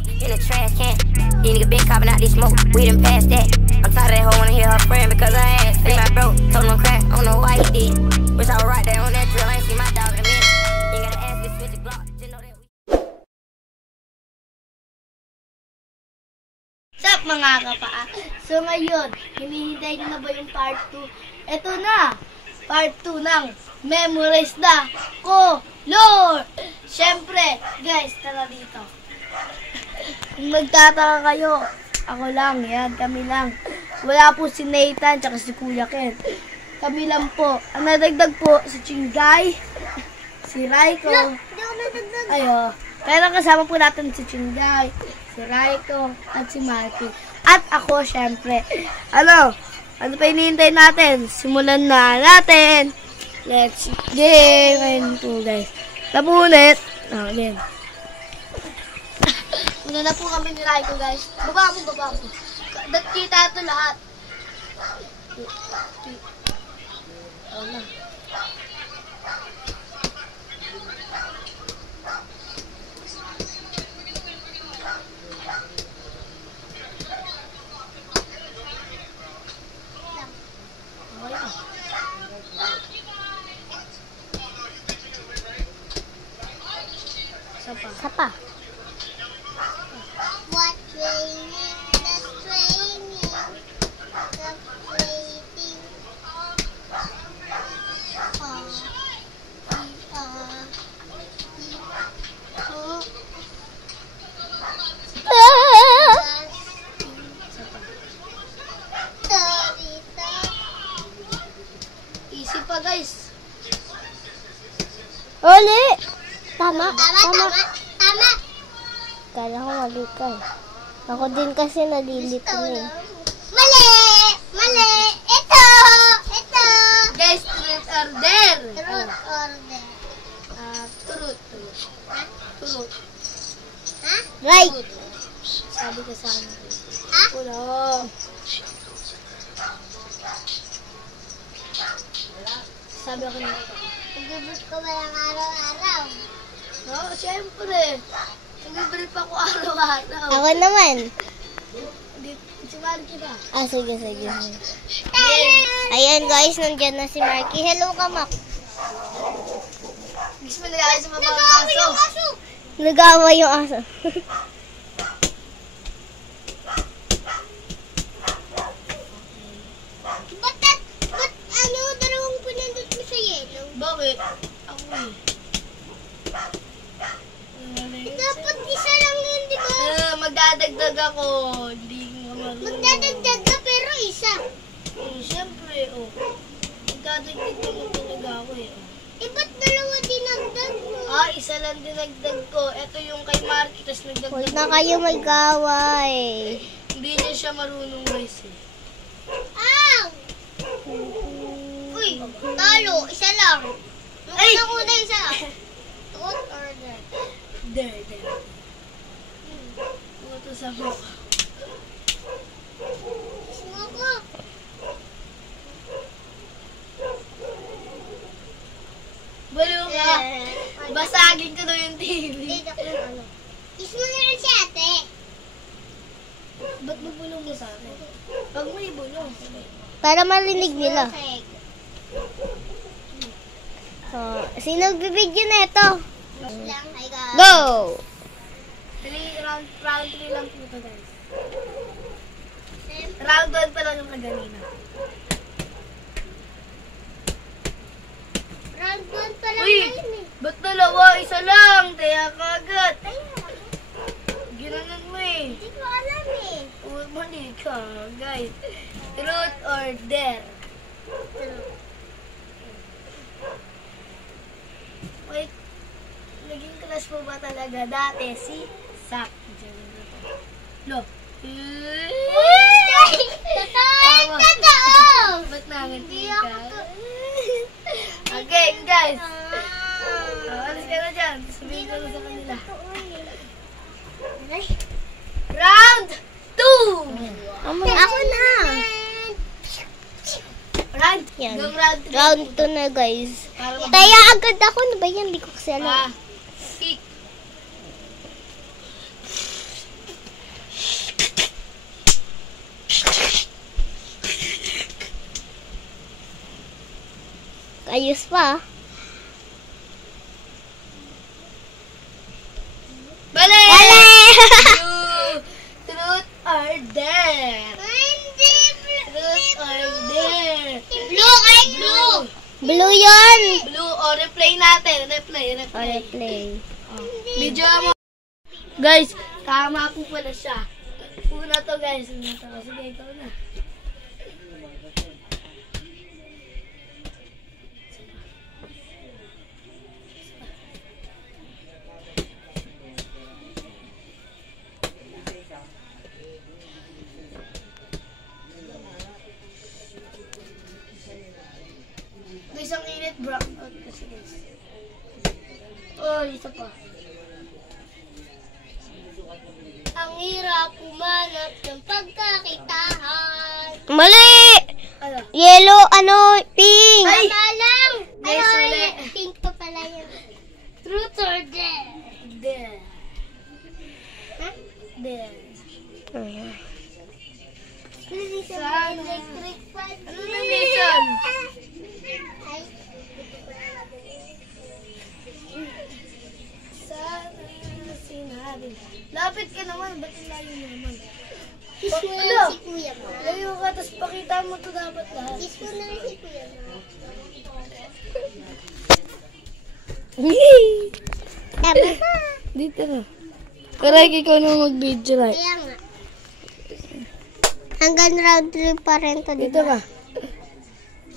dope in the trash can. These niggas been copping out this smoke, we done passed that. I'm tired of that hoe wanna hear her friend because her ass fat. My bro told him crack, I don't know why he did. Wish I was right there on that drill, I ain't seen my dog in a minute. Ain't gotta ask me to switch the Glock, just know that we. What's up mga kapaa? So ngayon, hinihintay nyo na ba yung part 2? Ito na! Part 2 ng Memories na Color! Siyempre, guys, tara dito. Kung nagtataka kayo, ako lang, yan, kami lang. Wala po si Nathan, tsaka si Kuya Ken. Kami lang po. Ang nadagdag po, si Chingay, si Raiko. Ayo. Kaya kasama po natin si Chingay, si Raiko, at si Marky. At ako, syempre. Ano pa hinihintay natin? Simulan na natin. Let's game. Ito, guys. Lapunit. Again. Una na po kami ni Raiko, guys. Baba mo. Kita ito lahat. Ano? Sapa. What training? The training. The waiting. Easy pa, guys. Uli! Tama. Kala ko mali ka eh. Ako din kasi nalilito eh. Mali! Ito! Guys, truth order. Truth order. Truth. Ha? Right! Sabi ka sa akin. Ha? Ulo. Sabi ako nito. Nagbibot ko ba lang araw-araw? No, syempre. Nagbibot pa ko araw-araw. Ako naman. Si Marky ba? Sige. Ayan guys, nandiyan na si Marky. Hello ka, Mac. Gusto mo nag-aayos sa mga aso. Nag-awa yung aso. Ba't dalawang pinandot mo sa yellow? Bakit? Ako eh. Dapat isa lang yun, di ba? Magdadagdag ako. Hindi mo marunong. Magdadagdag ka pero isa. Siyempre, magdadagdag naman talaga ako eh. Ba't dalawa dinagdag mo? Isa lang dinagdag ko. Ito yung kay Marky, tapos nagdagdag Huwag na kayo mag-away. Hindi niya siya marunong guys eh. Uy, talo. Isa lang. Ay! Una, isa lang. Truth order. There. Ito sa book. Smoke. Baliw ka. Basagin ko daw yung TV. Dito ko yung ano. Kiss mo na rin si ate. Ba't bubulong mo sa akin? Pag mo ibulong. Para marinig nila. Perfect. Sino nagbibideo na ito? Lang, hi guys. Go! Round 3 lang po ito guys. Round 1 pa lang yung kaganina. Round 1 pa lang Uy! ngayon eh. Ba't dalawa? Isa lang! Kaya kagad! Ginanon mo eh. Hindi ko alam eh. Mali ka, guys. Truth or dare? Wait. Naging class mo ba talaga dati si Sak? Lo. Totoo! Ba't nangantin ka? Okay, guys. Alis ka na dyan. Sabihin ko na sa kanila. Round 2! Ako na! Round? Yan. Yung round 3. Round 2 na guys. Para Taya agad ako. Ano ba yan? Hindi ko kasi alam. Pick. Ayos pa. Bale! Mali! Truth or dare? Hindi. Truth or dare? Blue ay blue. Blue yun. Blue o replay natin. Replay. Play. Video mo. Guys, tama po pala siya. Una to guys. Sige, ikaw na. Guys, ang init brown out kasi guys. Oh, isa pa. Ang hirap umanap ng pagkakitahan. Mali! Ano? Yellow, pink. Ay! Tama lang. Guys, uli. Pink pa pala yun. Truth or dare? Dare. Huh? Dare. Sa electric fan. Ano na mission? Ay, Sana sinabi. Lapit ka naman. Ba't layo naman? kiss mo Hello. lang si kuya mo. Layo ka, tapos pakita mo to dapat lahat. Kiss mo na lang si kuya mo. Tama na. Dito na. Correct, ikaw na mag-video right. Kaya nga. Hanggang round 3 pa rin to, Dito ka.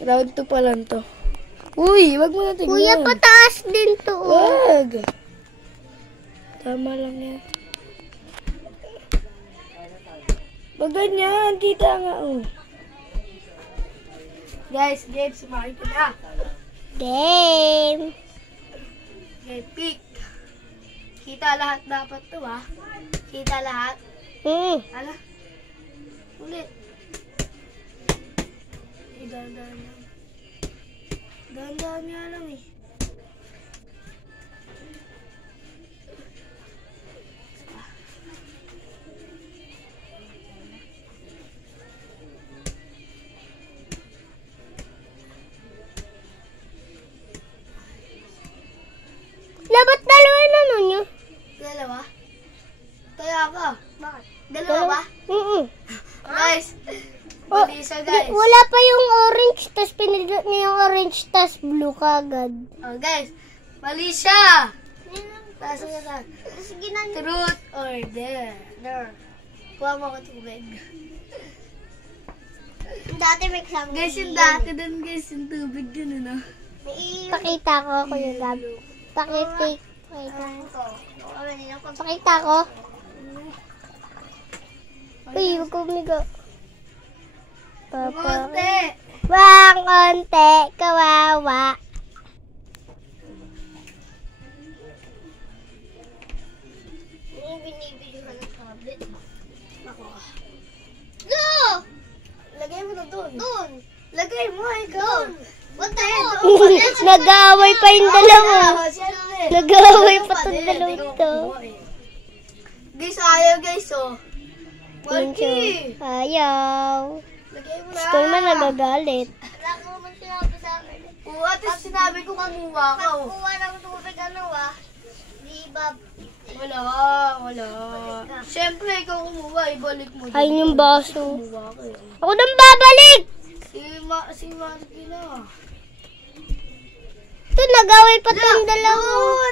Round 2 pa lang to. Uy, wag mo na tingnan. Kuya, pataas din to. Wag. Tama lang yan. Wag ganyan. Kita nga, oh. Guys, game, sumakin ko na. Game. Okay, pick. Kita lahat dapat to, ha? Kita lahat. Ala. Ulit. Dahan-dahan lang. Dahan-dahan nga lang, eh. Dapat dalawa naman yun. Dalawa? Kaya ka. Bakit? Dalawa ba? Guys, mali siya, guys. Wala pa yung orange, tas pinindot niya yung orange, tas blue kagad. Oh, guys, mali siya. Taas nga sa Sige na. truth or dare. Dare. Kuha mo ako tubig. Dati may kasama. Guys, yung dati dun, guys, yung tubig dun, ano? Pakita ko, Kuya Gab. Pakita ko. Uy, huwag ko umigo. Konti. Bang, onte, kawawa. Yung binibidyohan ng tablet. Ako. No! Lagay mo na dun. Doon! Lagay mo, ikaw. What the Doon. Nag-aaway pa yung dalawa. Ah, siyempre. Nag-aaway pa Ano itong din? dalawa Hindi ko to. makuha, eh. Guys, ayaw, guys, oh. Marky. Ayaw. Lagay mo na. Gusto naman nagagalit. Wala ko naman sinabi sa akin. Oo, at least sinabi ko kumuha ka, oh. Kuha ng tubig di ba? Wala. Siyempre, ikaw kumuha, ibalik mo. Ayun yung baso. Kumuha ka, eh. Ako nang babalik! Si Marky na. Ito, nag-aaway pa itong dalawa.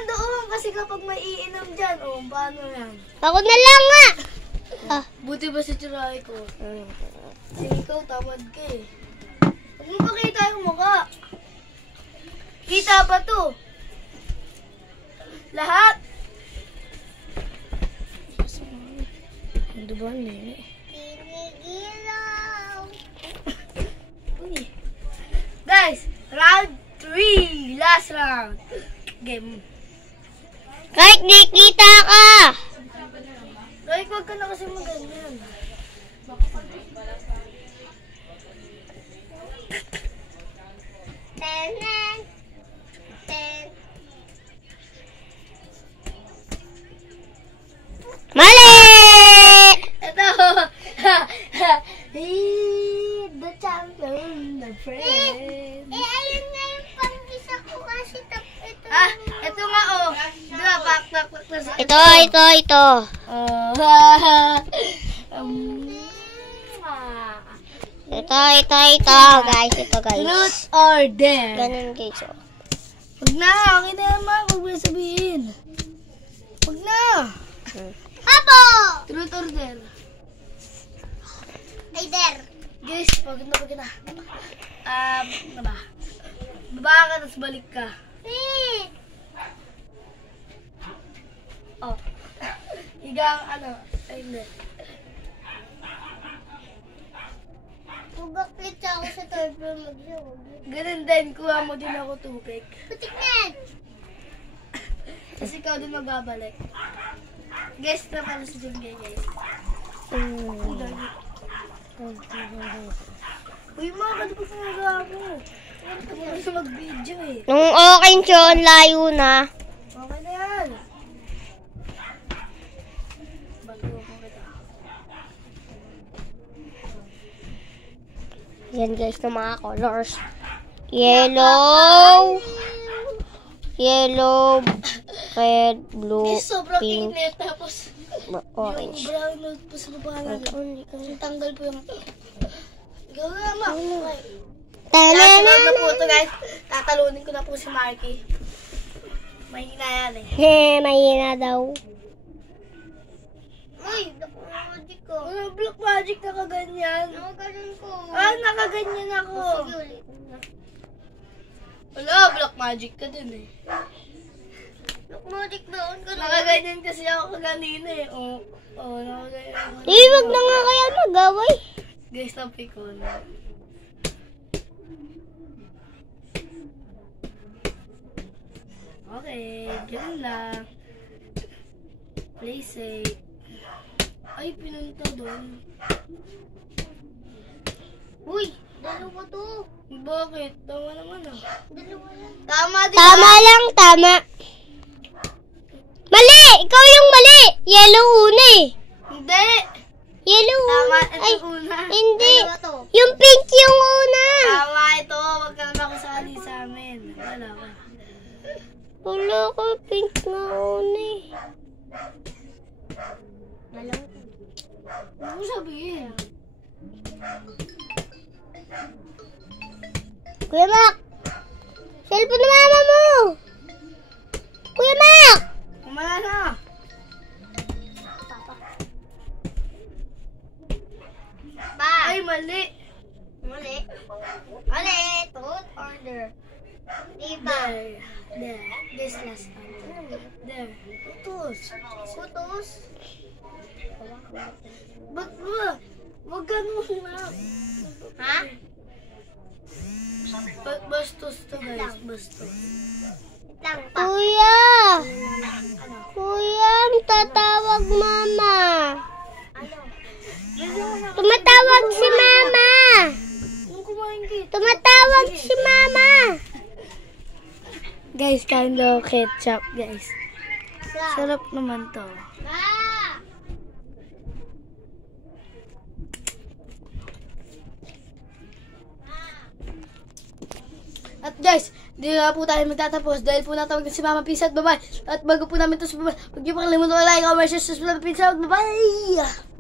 Doon, kasi kapag may iinom dyan, oh, paano yan? Ako na lang nga. Buti ba si Chiray ko? Kasi ikaw, tamad ka eh. Huwag mo pakita yung mukha. Kita ba to? Lahat? Ano ba, nene? Pinigilaw. Uy. Guys, round 3. Last round. Game. Kahit di kita ka. Like, wag ka na kasi maganyan. Tenen. Ten. Mali! Ito. He, the champion, the friend. Ayun na yung pang tas Ito. Ito, guys. Ito, guys. Truth or dare? Ganun, guys. Oh. Wag na, okay na naman. Huwag mo na sabihin. Wag na. Apo! Truth or dare? Ay, der. Guys, wag na. Ano ba? Baba ka, tapos balik ka. Oh. Higang ano? Ay, hindi. Magaklit ako sa turbo mag-iwag. Ganun din, kuha mo din ako tubig. Putik na! Kasi ikaw din magbabalik. Guys, na pala si Jungge, guys. Uy, mga ano ba ginagawa mo? Ano pa sa mag-video eh? Nung okay siya, layo na. Okay na yan. Bago ko kita. Yan, guys, ng mga colors. Yellow, red, blue, Sobrang pink, init. Tapos, orange. yung brown note po sa baba namin. Yung tanggal po yung... Ikaw na naman. Okay. Last na po ito, guys. Tatalunin ko na po si Marky. Mahina yan eh. Mahina daw. Uy, magic ko. Ano, Black Magic na kaganyan? Nakagalan ko. Nakaganyan ako. Sige ulit. Wala, Black Magic ka din eh. Look, magic doon. Nakaganyan kasi ako kanina eh. Nakaganyan ako. Wag na nga kaya mag-away. Guys, tapay ko na. Okay, ganun lang. Play safe. Ay, pinunta doon. Uy, dalawa to. Bakit? Tama naman ah. Dalawa lang. Tama din Tama lang, tama. Mali! Ikaw yung mali! Yellow una eh. Hindi! Yellow Tama, una. Ay, ito una. hindi. Dalawa to. Yung pink yung una. Tama ito. Wag ka naman kasali sa amin. Wala ka. Wala ko, pink nga una eh. Dalawa to. Ano mo sabihin? Kuya Mac! Cellphone na mama mo! Kuya Mac! Kumala na. Ba? Ay, mali. Mali. Mali. Truth or dare? Diba? There. This last time. There. Utos. Putos. Ba't ba? Wag ganun na. Ha? Bastos to guys. Bastos. Lang pa. Kuya! Ano? Kuya, tatawag mama. Ano? Tumatawag si mama. Kung kumain kita. Tumatawag si mama. Guys, kando ketchup guys. Sarap naman to. Ah! At guys, di na po tayo magtatapos dahil po natawag na si Mama. Peace out, bye-bye. At bago po namin ito sa baba, huwag niyo pang kalimutan like, comment, share, subscribe, peace out, bye-bye!